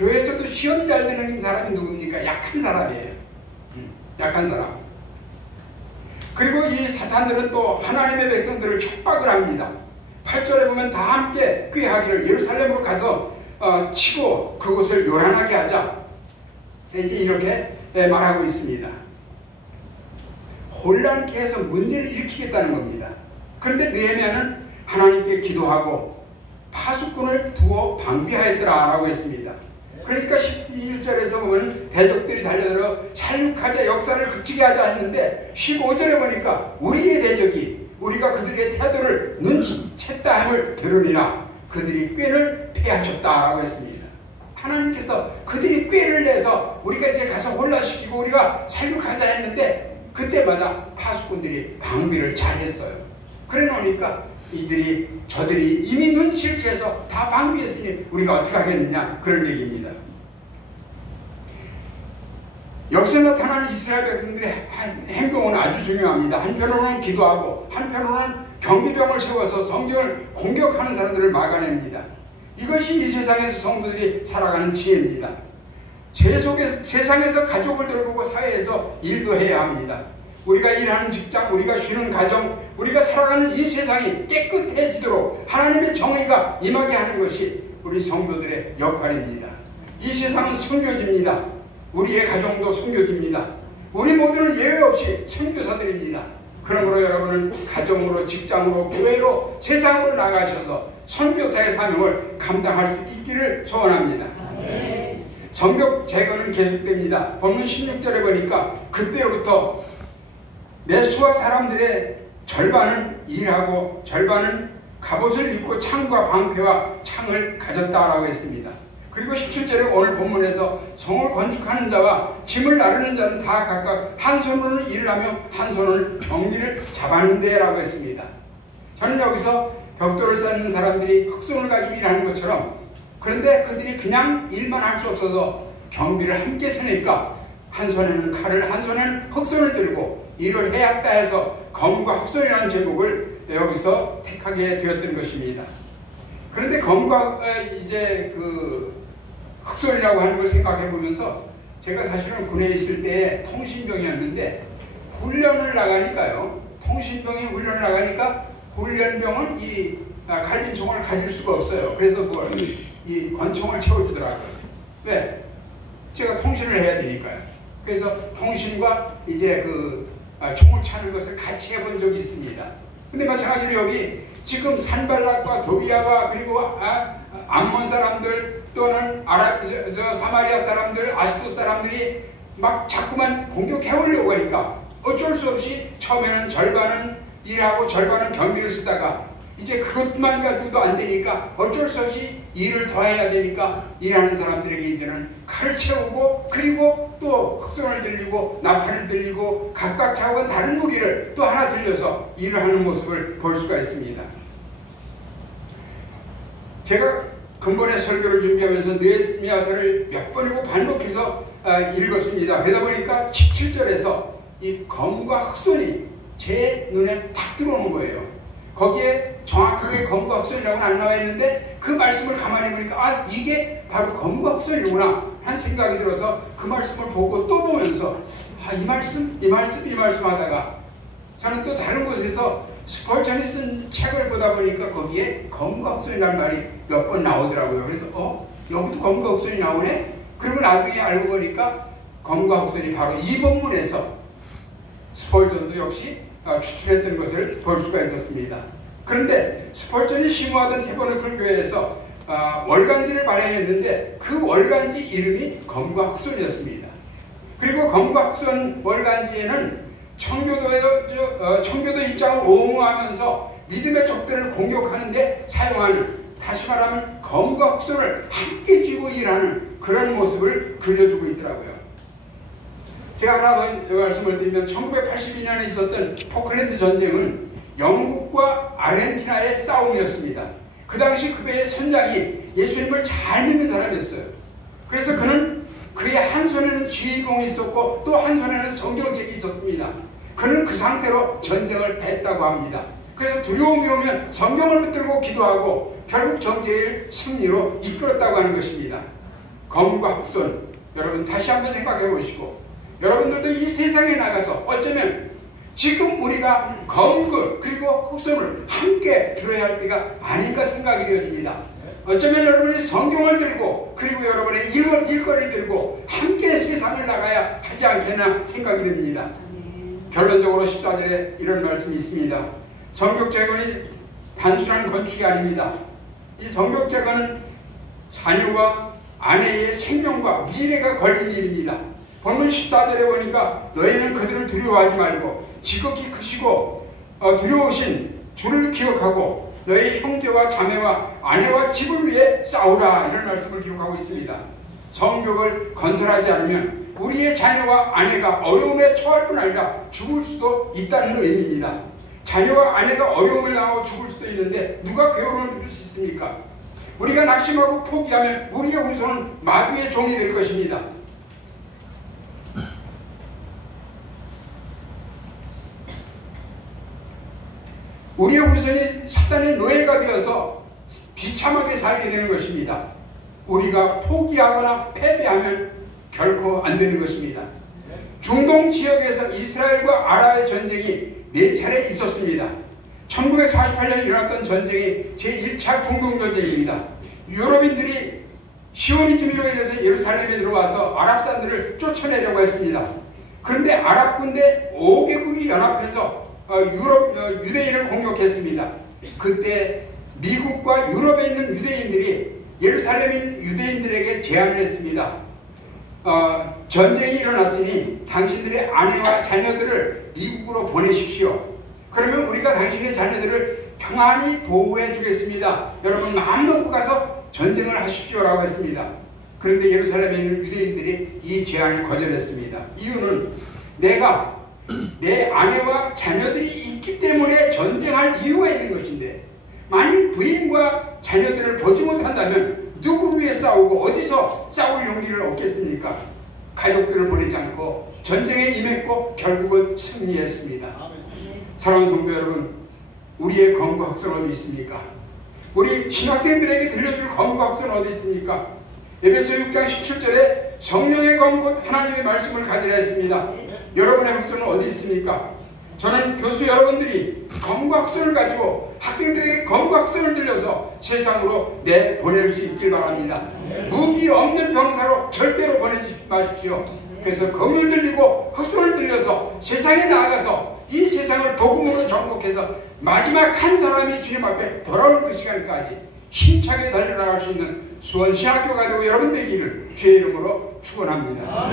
교회에서도 시험 잘 되는 사람이 누굽니까? 약한 사람이에요. 약한 사람. 그리고 이 사탄들은 또 하나님의 백성들을 촉박을 합니다. 8절에 보면 다 함께 꾀하기를 예루살렘으로 가서 치고 그곳을 요란하게 하자. 이제 이렇게 말하고 있습니다. 혼란케 해서 문제를 일으키겠다는 겁니다. 그런데 느헤미야는 하나님께 기도하고 파수꾼을 두어 방비하였더라 라고 했습니다. 그러니까 11절에서 보면 대적들이 달려들어 살육하자, 역사를 그치게 하자 했는데 15절에 보니까 우리의 대적이 우리가 그들의 태도를 눈치챘다 함을 들으니라 그들이 꾀를 패하셨다 라고 했습니다. 하나님께서 그들이 꾀를 내서 우리가 이제 가서 혼란시키고 우리가 살육하자 했는데 그때마다 파수꾼들이 방비를 잘했어요. 그래 놓으니까 저들이 이미 눈치를 채서 다 방비했으니 우리가 어떻게 하겠느냐 그런 얘기입니다. 역사 나타나는 이스라엘 백성들의 행동은 아주 중요합니다. 한편으로는 기도하고 한편으로는 경비병을 세워서 성경을 공격하는 사람들을 막아냅니다. 이것이 이 세상에서 성도들이 살아가는 지혜입니다. 세상에서 가족을 돌보고 사회에서 일도 해야 합니다. 우리가 일하는 직장, 우리가 쉬는 가정, 우리가 살아가는 이 세상이 깨끗해지도록 하나님의 정의가 임하게 하는 것이 우리 성도들의 역할입니다. 이 세상은 선교지입니다. 우리의 가정도 선교지입니다. 우리 모두는 예외 없이 선교사들입니다. 그러므로 여러분은 가정으로, 직장으로, 교회로, 세상으로 나가셔서 선교사의 사명을 감당할 수 있기를 소원합니다. 성벽 재건은 계속됩니다. 본문 16절에 보니까 그때로부터 내 수하 사람들의 절반은 일하고 절반은 갑옷을 입고 창과 방패와 창을 가졌다라고 했습니다. 그리고 17절에 오늘 본문에서 성을 건축하는 자와 짐을 나르는 자는 다 각각 한 손으로는 일을 하며 한 손으로는 경비를 잡았는데 라고 했습니다. 저는 여기서 벽돌을 쌓는 사람들이 흑손을 가지고 일하는 것처럼, 그런데 그들이 그냥 일만 할 수 없어서 경비를 함께 서니까 한 손에는 칼을 한 손에는 흑손을 들고 일을 해야겠다 해서 검과 흑손이라는 제목을 여기서 택하게 되었던 것입니다. 그런데 검과 이제 흑손이라고 하는 걸 생각해 보면서 제가 사실은 군에 있을 때 통신병이었는데 훈련을 나가니까요. 통신병이 훈련을 나가니까 훈련병은 이 갈빈총을 가질 수가 없어요. 그래서 이 권총을 채워주더라고요. 왜? 제가 통신을 해야 되니까요. 그래서 통신과 이제 총을 차는 것을 같이 해본 적이 있습니다. 근데 마찬가지로 여기 지금 산발락과 도비아와 그리고 암몬 사람들 또는 사마리아 사람들, 아시도 사람들이 막 자꾸만 공격해오려고 하니까 어쩔 수 없이 처음에는 절반은 일하고 절반은 경비를 쓰다가 이제 그것만 가지고도 안 되니까 어쩔 수 없이 일을 더 해야 되니까 일하는 사람들에게 이제는 칼을 채우고 그리고 또 흑손을 들리고 나팔을 들리고 각각 자국은 다른 무기를 또 하나 들려서 일을 하는 모습을 볼 수가 있습니다. 제가 근본의 설교를 준비하면서 느헤미야서를 몇 번이고 반복해서 읽었습니다. 그러다 보니까 17절에서 이 검과 흑손이 제 눈에 딱 들어오는 거예요. 거기에 정확하게 검과 흑손이라고는 안 나와 있는데 그 말씀을 가만히 보니까 이게 바로 검과 흑손이구나 한 생각이 들어서 그 말씀을 보고 또 보면서 이 말씀 하다가 저는 또 다른 곳에서 스펄전이 쓴 책을 보다 보니까 거기에 검과 흑손이라는 말이 몇 번 나오더라고요. 그래서 여기도 검과 흑손이 나오네? 그리고 나중에 알고 보니까 검과 흑손이 바로 이 본문에서 스펄전도 역시 추출했던 것을 볼 수가 있었습니다. 그런데 스펄전이 심호하던 태버너클 교회에서 월간지를 발행했는데 그 월간지 이름이 검과 흑손이었습니다. 그리고 검과 흑손 월간지에는 청교도 입장을 옹호하면서 믿음의 적들을 공격하는 데 사용하는, 다시 말하면 검과 흑손을 함께 쥐고 일하는 그런 모습을 그려주고 있더라고요. 제가 하나 더 말씀을 드리면 1982년에 있었던 포클랜드 전쟁은 영국과 아르헨티나의 싸움이었습니다. 그 당시 그 배의 선장이 예수님을 잘 믿는 사람이었어요. 그래서 그의 한 손에는 지휘봉이 있었고 또 한 손에는 성경책이 있었습니다. 그는 그 상태로 전쟁을 했다고 합니다. 그래서 두려움이 오면 성경을 붙들고 기도하고 결국 전쟁을 승리로 이끌었다고 하는 것입니다. 검과 흑손, 여러분 다시 한번 생각해 보시고, 여러분들도 이 세상에 나가서 어쩌면 지금 우리가 검을 그리고 흑손을 함께 들어야 할 때가 아닌가 생각이 되어집니다. 어쩌면 여러분이 성경을 들고 그리고 여러분의 일거리를 들고 함께 세상을 나가야 하지 않겠나 생각이 됩니다. 결론적으로 14절에 이런 말씀이 있습니다. 성벽재건이 단순한 건축이 아닙니다. 이 성벽재건은 자녀와 아내의 생명과 미래가 걸린 일입니다. 본문 14절에 보니까 너희는 그들을 두려워하지 말고 지극히 크시고 두려우신 주를 기억하고 너희 형제와 자매와 아내와 집을 위해 싸우라, 이런 말씀을 기록하고 있습니다. 성벽을 건설하지 않으면 우리의 자녀와 아내가 어려움에 처할 뿐 아니라 죽을 수도 있다는 의미입니다. 자녀와 아내가 어려움을 당하고 죽을 수도 있는데 누가 괴로움을 느낄 수 있습니까? 우리가 낙심하고 포기하면 우리의 후손은 마귀의 종이 될 것입니다. 우리의 후손이 사단의 노예가 되어서 비참하게 살게 되는 것입니다. 우리가 포기하거나 패배하면 결코 안 되는 것입니다. 중동 지역에서 이스라엘과 아랍의 전쟁이 4차례 있었습니다. 1948년에 일어났던 전쟁이 제1차 중동 전쟁입니다. 유럽인들이 시오니즘으로 인해서 예루살렘에 들어와서 아랍 사람들을 쫓아내려고 했습니다. 그런데 아랍 군대 5개국이 연합해서 유대인을 공격했습니다. 그때 미국과 유럽에 있는 유대인들이 예루살렘인 유대인들에게 제안을 했습니다. 전쟁이 일어났으니 당신들의 아내와 자녀들을 미국으로 보내십시오. 그러면 우리가 당신의 자녀들을 평안히 보호해 주겠습니다. 여러분 마음 놓고 가서 전쟁을 하십시오라고 했습니다. 그런데 예루살렘에 있는 유대인들이 이 제안을 거절했습니다. 이유는 내가 내 아내와 자녀들이 있기 때문에 전쟁할 이유가 있는 것인데, 만일 부인과 자녀들을 보지 못한다면 누구 위해 싸우고 어디서 싸울 용기를 얻겠습니까? 가족들을 보내지 않고 전쟁에 임했고 결국은 승리했습니다. 사랑하는 성도 여러분, 우리의 검과 흑손 어디 있습니까? 우리 신학생들에게 들려줄 검과 흑손 어디 있습니까? 에베소 6장 17절에 성령의 검 곧 하나님의 말씀을 가지라 했습니다. 여러분의 흑손은 어디 있습니까? 저는 교수 여러분들이 검과 흑손을 가지고 학생들에게 검과 흑손을 들려서 세상으로 내보낼 수 있길 바랍니다. 무기 없는 병사로 절대로 보내지 마십시오. 그래서 검을 들리고 흑손을 들려서 세상에 나아가서 이 세상을 복음으로 정복해서 마지막 한 사람이 주님 앞에 돌아올 그 시간까지 힘차게 달려나갈 수 있는 수원신학교가 되고 여러분 되기를 주의 이름으로 축원합니다.